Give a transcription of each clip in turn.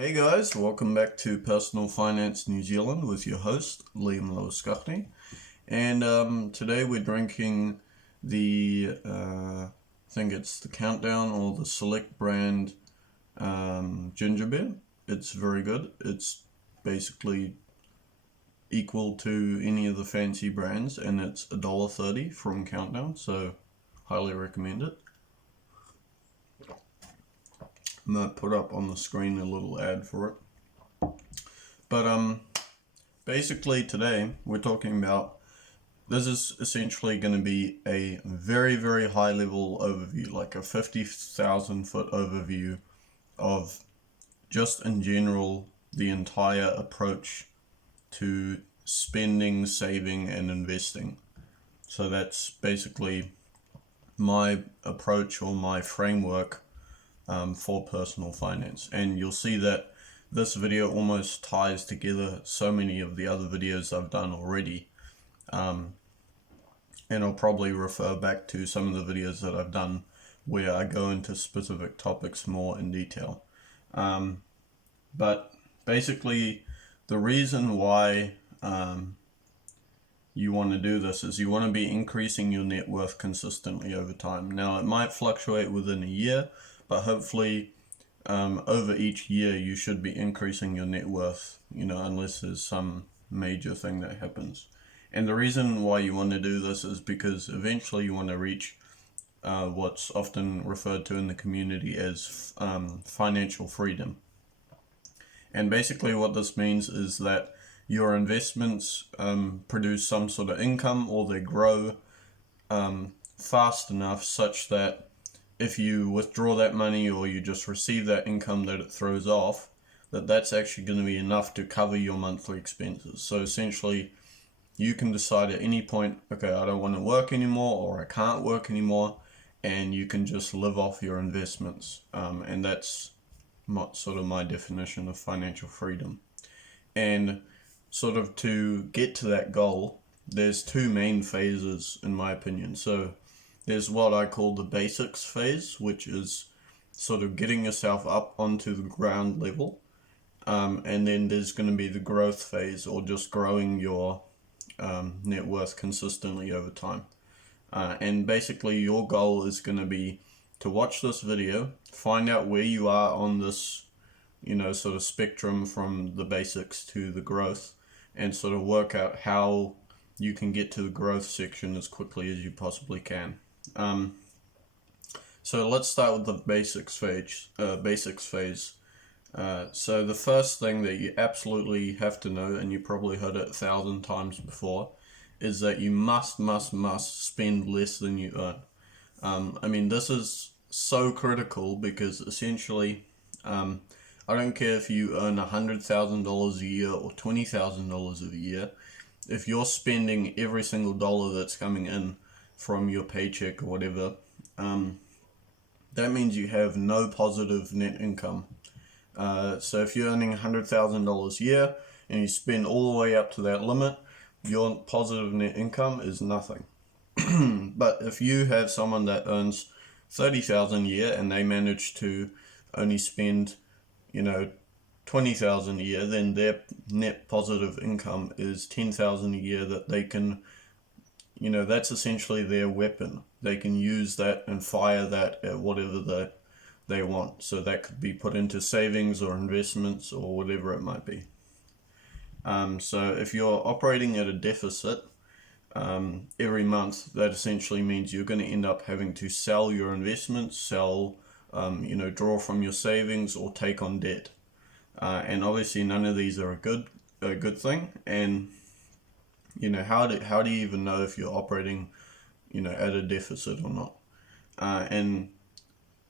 Hey guys, welcome back to Personal Finance New Zealand with your host, Labuschagne. And today we're drinking the, I think it's the Countdown or the Select brand ginger beer. It's very good. It's basically equal to any of the fancy brands, and it's $1.30 from Countdown, so highly recommend it. I might put up on the screen a little ad for it. But basically today we're talking about, this is essentially going to be a very, very high level overview, like a 50,000 foot overview of just in general the entire approach to spending, saving and investing. So that's basically my approach or my framework for personal finance, and you'll see that this video almost ties together so many of the other videos I've done already, and I'll probably refer back to some of the videos that I've done where I go into specific topics more in detail. But basically the reason why you want to do this is you want to be increasing your net worth consistently over time. Now it might fluctuate within a year, but hopefully over each year you should be increasing your net worth, unless there's some major thing that happens. And the reason why you want to do this is because eventually you want to reach what's often referred to in the community as financial freedom. And basically what this means is that your investments produce some sort of income, or they grow fast enough such that if you withdraw that money or you just receive that income that it throws off, that's actually going to be enough to cover your monthly expenses. So essentially you can decide at any point, okay, I don't want to work anymore, or I can't work anymore, and you can just live off your investments. And that's sort of my definition of financial freedom. And sort of to get to that goal, there's two main phases in my opinion. So there's what I call the basics phase, which is sort of getting yourself up onto the ground level. And then there's going to be the growth phase, or just growing your net worth consistently over time. And basically your goal is going to be to watch this video, find out where you are on this, sort of spectrum from the basics to the growth, and sort of work out how you can get to the growth section as quickly as you possibly can. So let's start with the basics phase. So the first thing that you absolutely have to know, and you probably heard it 1,000 times before, is that you must spend less than you earn. I mean, this is so critical because essentially, I don't care if you earn $100,000 a year or $20,000 a year, if you're spending every single dollar that's coming in from your paycheck or whatever, that means you have no positive net income. So if you're earning $100,000 a year and you spend all the way up to that limit, your positive net income is nothing. But if you have someone that earns $30,000 a year and they manage to only spend, $20,000 a year, then their net positive income is $10,000 a year that they can, that's essentially their weapon. They can use that and fire that at whatever they want. So that could be put into savings or investments or whatever it might be. So if you're operating at a deficit every month, that essentially means you're going to end up having to sell your investments, draw from your savings, or take on debt. And obviously none of these are a good thing. And how do you even know if you're operating at a deficit or not? And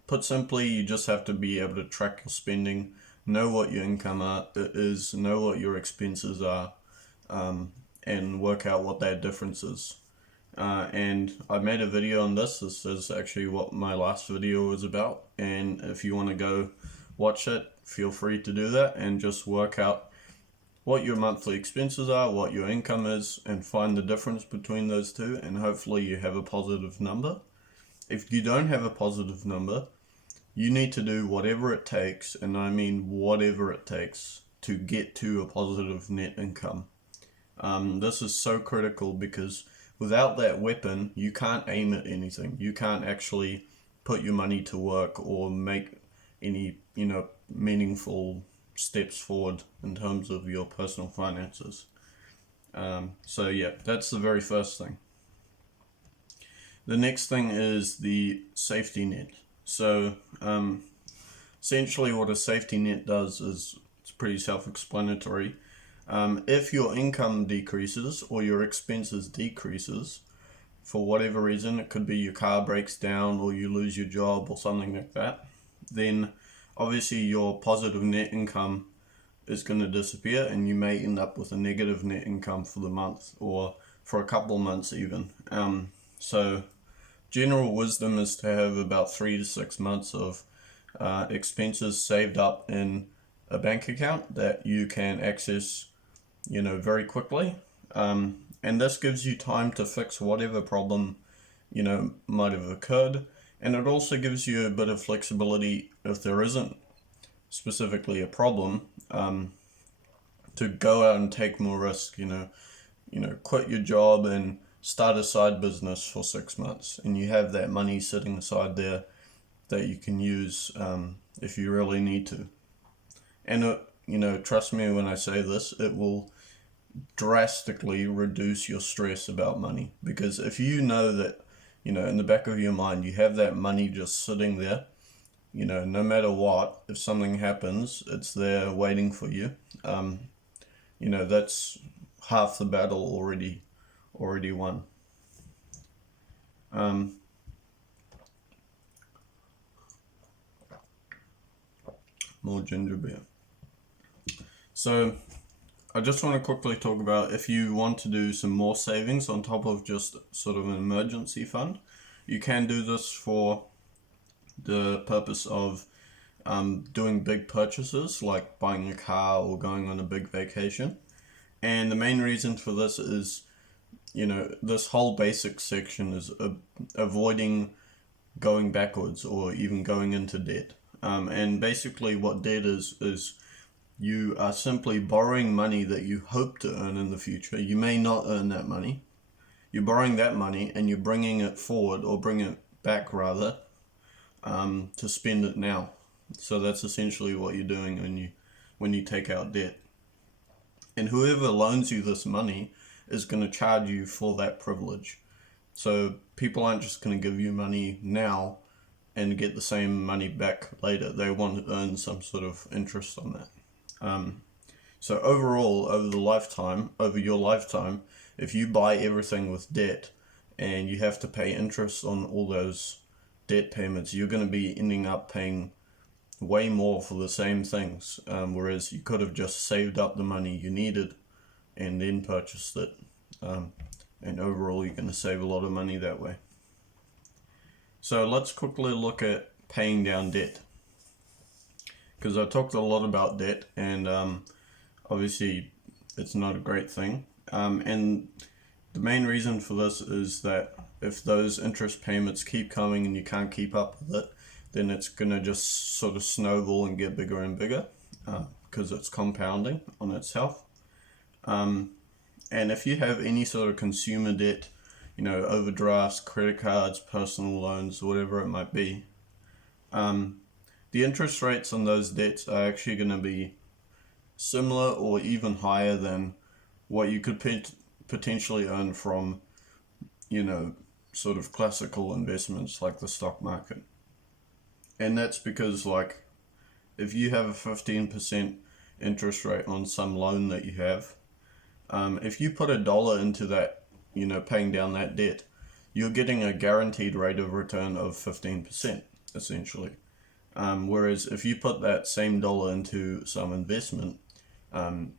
put simply, you just have to be able to track your spending, know what your income is, know what your expenses are, and work out what that difference is. And I made a video on this. This is actually what my last video was about, and if you want to go watch it, feel free to do that and just work out what your monthly expenses are, what your income is, and find the difference between those two, and hopefully you have a positive number. If you don't have a positive number, you need to do whatever it takes, and I mean whatever it takes, to get to a positive net income. This is so critical because without that weapon, you can't aim at anything. You can't actually put your money to work or make any, meaningful steps forward in terms of your personal finances. So yeah, that's the very first thing. The next thing is the safety net. So essentially what a safety net does is, it's pretty self-explanatory. If your income decreases or your expenses decreases for whatever reason, it could be your car breaks down or you lose your job or something like that, then obviously your positive net income is going to disappear and you may end up with a negative net income for the month or for a couple of months even. So general wisdom is to have about 3 to 6 months of expenses saved up in a bank account that you can access, very quickly. And this gives you time to fix whatever problem, might have occurred. And it also gives you a bit of flexibility if there isn't specifically a problem, to go out and take more risk, quit your job and start a side business for 6 months, and you have that money sitting aside there that you can use if you really need to. And trust me when I say this, it will drastically reduce your stress about money, because if you know that, in the back of your mind you have that money just sitting there, no matter what, if something happens, it's there waiting for you. That's half the battle already won. More ginger beer. So I just want to quickly talk about, if you want to do some more savings on top of just sort of an emergency fund, you can do this for the purpose of doing big purchases like buying a car or going on a big vacation. And the main reason for this is, this whole basic section is avoiding going backwards or even going into debt. And basically what debt is you are simply borrowing money that you hope to earn in the future. You may not earn that money. You're borrowing that money and you're bringing it forward, or bring it back rather, to spend it now. So that's essentially what you're doing when you take out debt. And whoever loans you this money is going to charge you for that privilege. So people aren't just going to give you money now and get the same money back later. They want to earn some sort of interest on that. So overall, over your lifetime, if you buy everything with debt and you have to pay interest on all those debt payments, you're going to be ending up paying way more for the same things, whereas you could have just saved up the money you needed and then purchased it. And overall, you're going to save a lot of money that way. So let's quickly look at paying down debt, because I talked a lot about debt, and obviously it's not a great thing. And the main reason for this is that if those interest payments keep coming and you can't keep up with it, then it's going to just sort of snowball and get bigger and bigger, because it's compounding on itself. And if you have any sort of consumer debt, overdrafts, credit cards, personal loans, whatever it might be, the interest rates on those debts are actually going to be similar or even higher than what you could potentially earn from, sort of classical investments like the stock market. And that's because, like, if you have a 15% interest rate on some loan that you have, if you put $1 into that, paying down that debt, you're getting a guaranteed rate of return of 15%, essentially. Whereas if you put that same dollar into some investment,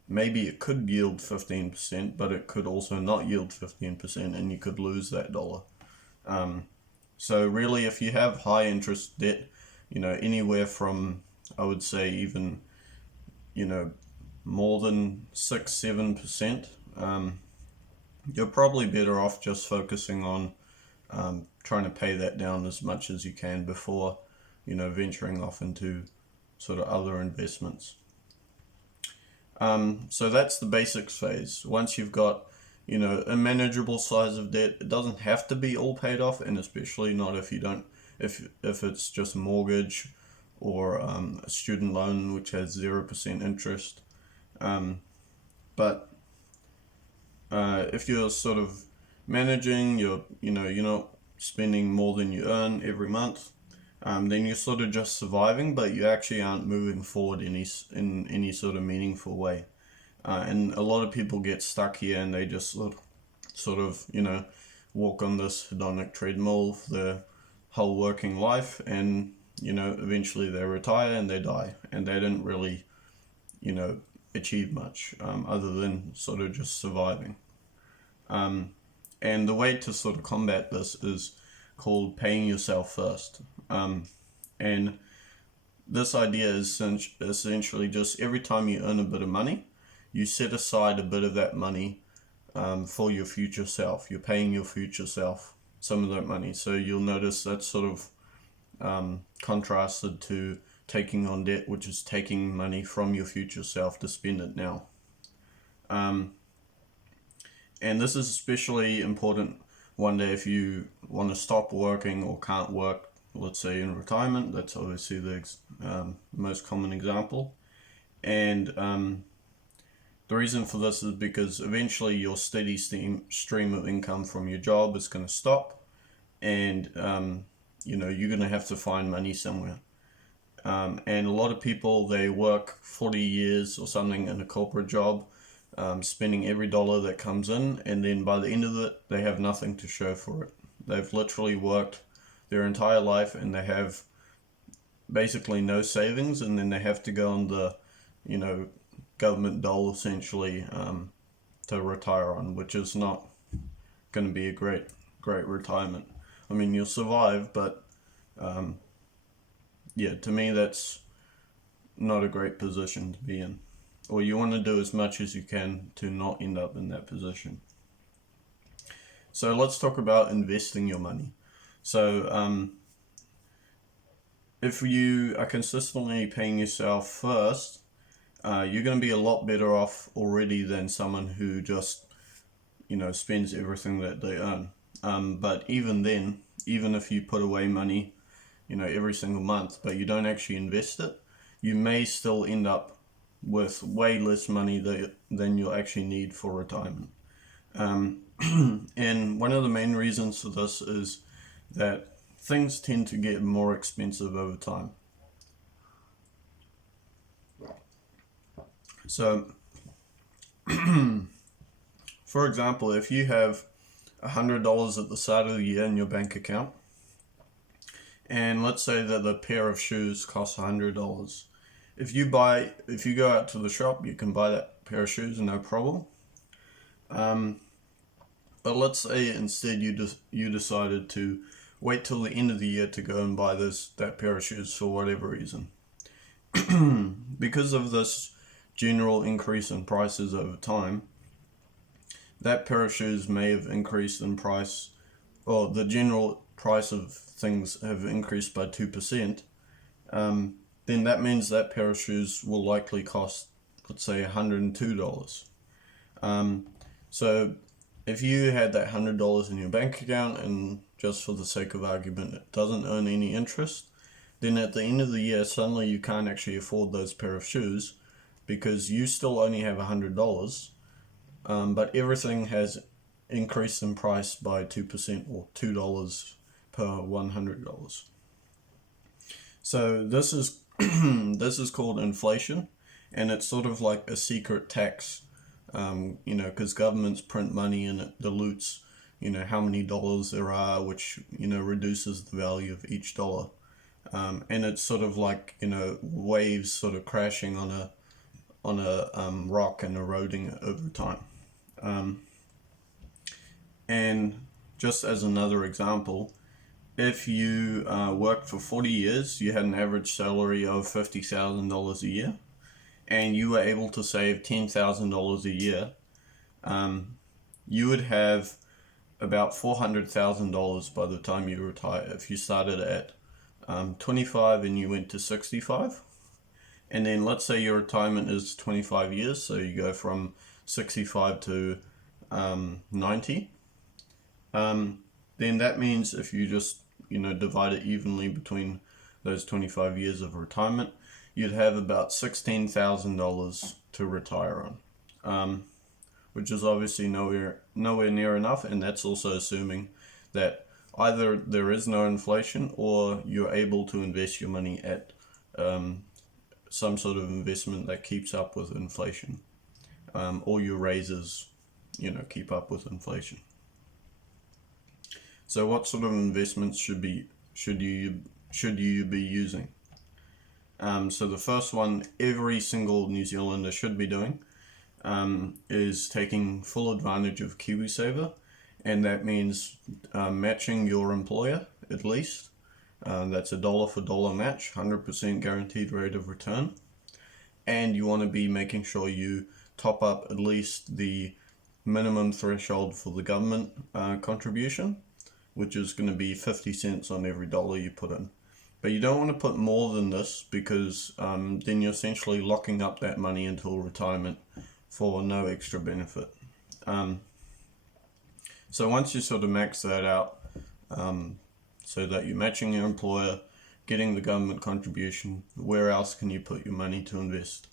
maybe it could yield 15%, but it could also not yield 15%, and you could lose that dollar. So really, if you have high interest debt, anywhere from, I would say, even, more than 6-7%, you're probably better off just focusing on trying to pay that down as much as you can before venturing off into sort of other investments. So that's the basics phase. Once you've got, a manageable size of debt, it doesn't have to be all paid off, and especially not if if it's just a mortgage or a student loan which has 0% interest. But if you're sort of managing, you're not spending more than you earn every month, then you're sort of just surviving, but you actually aren't moving forward in any sort of meaningful way. And a lot of people get stuck here, and they just sort of walk on this hedonic treadmill for their whole working life, and eventually they retire and they die, and they didn't really achieve much other than sort of just surviving. And the way to sort of combat this is called paying yourself first. And this idea is essentially just every time you earn a bit of money, you set aside a bit of that money for your future self. You're paying your future self some of that money. So you'll notice that's sort of contrasted to taking on debt, which is taking money from your future self to spend it now. And this is especially important one day if you want to stop working or can't work, let's say in retirement. That's obviously the most common example. And the reason for this is because eventually your steady stream of income from your job is going to stop, and you're going to have to find money somewhere. And a lot of people, they work 40 years or something in a corporate job, spending every dollar that comes in, and then by the end of it, they have nothing to show for it. They've literally worked their entire life, and they have basically no savings, and then they have to go on the, government dole essentially to retire on, which is not going to be a great retirement. I mean, you'll survive, but to me that's not a great position to be in. Or you want to do as much as you can to not end up in that position. So let's talk about investing your money. So if you are consistently paying yourself first, you're going to be a lot better off already than someone who just, spends everything that they earn. But even then, even if you put away money, every single month, but you don't actually invest it, you may still end up with way less money than you'll actually need for retirement. And one of the main reasons for this is that things tend to get more expensive over time. So, for example, if you have $100 at the start of the year in your bank account, and let's say that the pair of shoes costs $100. If you go out to the shop, you can buy that pair of shoes, no problem. But let's say instead you decided to wait till the end of the year to go and buy that pair of shoes for whatever reason. Because of this general increase in prices over time, that pair of shoes may have increased in price, or the general price of things have increased by 2%, then that means that pair of shoes will likely cost, let's say, $102. So if you had that $100 in your bank account, and just for the sake of argument, it doesn't earn any interest, then at the end of the year, suddenly you can't actually afford those pair of shoes because you still only have $100, but everything has increased in price by 2% or $2 per $100. So this is this is called inflation, and it's sort of like a secret tax, because governments print money and it dilutes, how many dollars there are, which, reduces the value of each dollar. And it's sort of like, waves sort of crashing on a rock and eroding it over time. And just as another example, if you worked for 40 years, you had an average salary of $50,000 a year, and you were able to save $10,000 a year, you would have about $400,000 by the time you retire if you started at 25 and you went to 65, and then let's say your retirement is 25 years, so you go from 65 to 90, then that means if you just divide it evenly between those 25 years of retirement, you'd have about $16,000 to retire on, which is obviously nowhere near enough, and that's also assuming that either there is no inflation or you're able to invest your money at some sort of investment that keeps up with inflation, or your raises keep up with inflation. So what sort of investments should you be using? So the first one every single New Zealander should be doing is taking full advantage of KiwiSaver, and that means matching your employer at least. That's a dollar for dollar match, 100% guaranteed rate of return, and you want to be making sure you top up at least the minimum threshold for the government contribution, which is going to be 50 cents on every dollar you put in. But you don't want to put more than this, because then you're essentially locking up that money until retirement for no extra benefit. So once you sort of max that out, so that you're matching your employer, getting the government contribution, where else can you put your money to invest?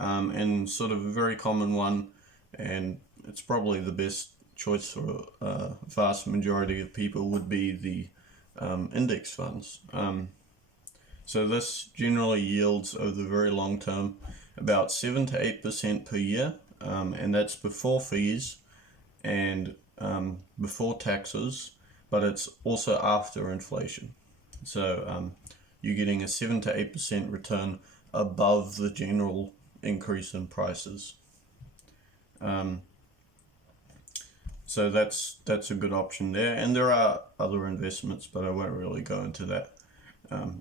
And sort of a very common one, and it's probably the best choice for a vast majority of people, would be the index funds. So this generally yields over the very long term about 7 to 8% per year, and that's before fees and before taxes, but it's also after inflation. So you're getting a 7 to 8% return above the general increase in prices. So that's a good option there, and there are other investments, but I won't really go into that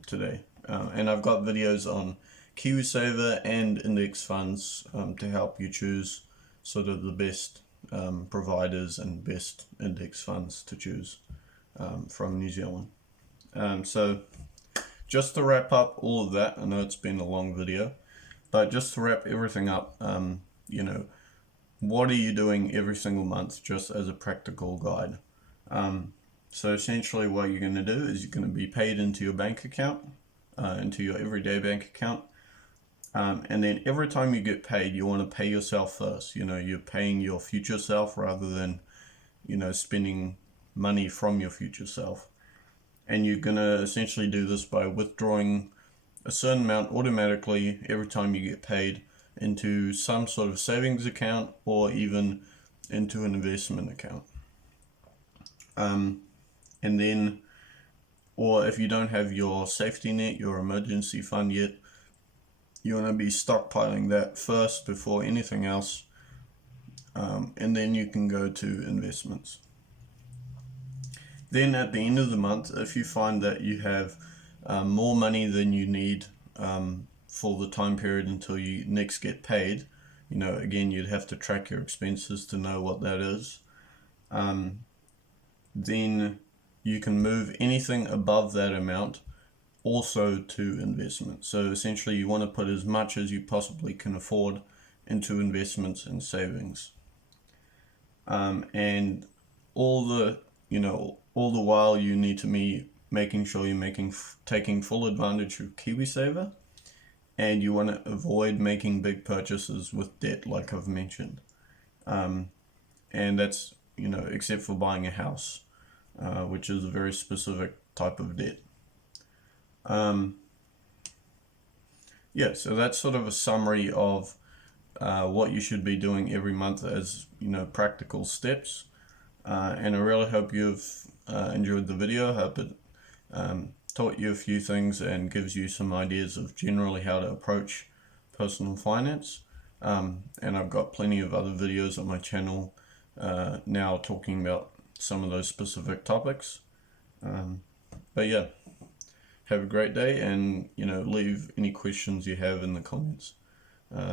today. And I've got videos on KiwiSaver and index funds to help you choose sort of the best providers and best index funds to choose from New Zealand. So just to wrap up all of that, I know it's been a long video, but just to wrap everything up, what are you doing every single month, just as a practical guide? So essentially what you're going to do is you're going to be paid into your bank account, into your everyday bank account, and then every time you get paid, you want to pay yourself first. You're paying your future self rather than spending money from your future self. And you're going to essentially do this by withdrawing a certain amount automatically every time you get paid into some sort of savings account or even into an investment account. And then, or if you don't have your safety net, your emergency fund yet, you want to be stockpiling that first before anything else, and then you can go to investments. Then at the end of the month, if you find that you have more money than you need for the time period until you next get paid, again, you'd have to track your expenses to know what that is, then you can move anything above that amount also to investment. So essentially you want to put as much as you possibly can afford into investments and savings. And all the while you need to be making sure you're taking full advantage of KiwiSaver, and you want to avoid making big purchases with debt like I've mentioned. And that's, except for buying a house, which is a very specific type of debt. So that's sort of a summary of what you should be doing every month as, practical steps. And I really hope you've enjoyed the video. I hope it taught you a few things and gives you some ideas of generally how to approach personal finance. And I've got plenty of other videos on my channel now talking about some of those specific topics. But yeah, have a great day, and leave any questions you have in the comments.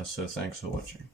So thanks for watching.